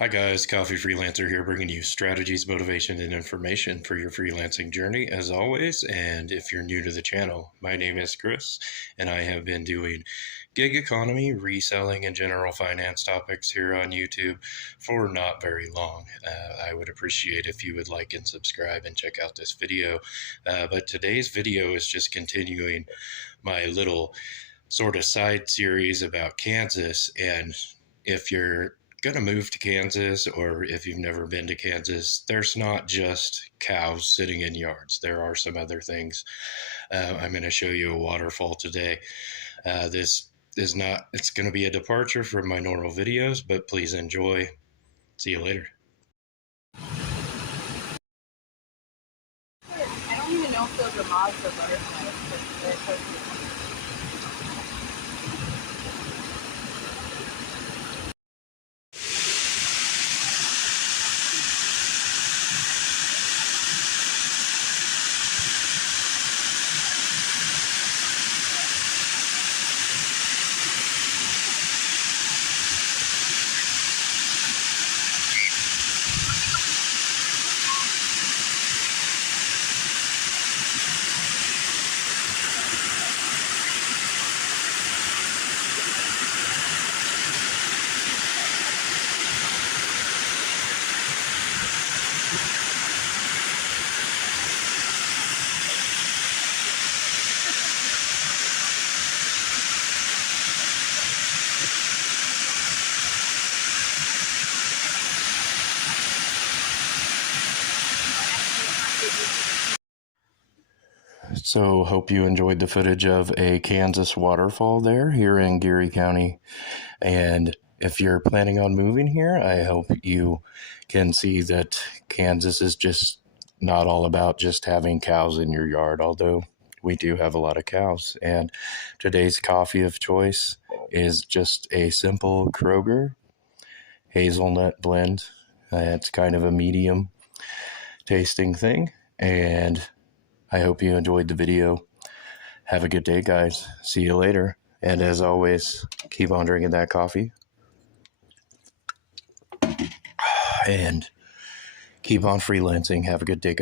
Hi guys, Coffee Freelancer here, bringing you strategies, motivation, and information for your freelancing journey as always. And if you're new to the channel, my name is Chris, and I have been doing gig economy, reselling, and general finance topics here on YouTube for not very long. I would appreciate if you would like and subscribe and check out this video. But today's video is just continuing my little sort of side series about Kansas. And if you're going to move to Kansas, or if you've never been to Kansas, there's not just cows sitting in yards. There are some other things. I'm going to show you a waterfall today. This is not, it's going to be a departure from my normal videos, but please enjoy. See you later. I don't even know if those are moths or butterflies, but they're so beautiful. So, hope you enjoyed the footage of a Kansas waterfall there here in Geary County. And if you're planning on moving here, I hope you can see that Kansas is just not all about just having cows in your yard, although we do have a lot of cows. And today's coffee of choice is just a simple Kroger hazelnut blend. It's kind of a medium tasting thing. And I hope you enjoyed the video. Have a good day, guys. See you later. And as always, keep on drinking that coffee. And keep on freelancing. Have a good day, guys.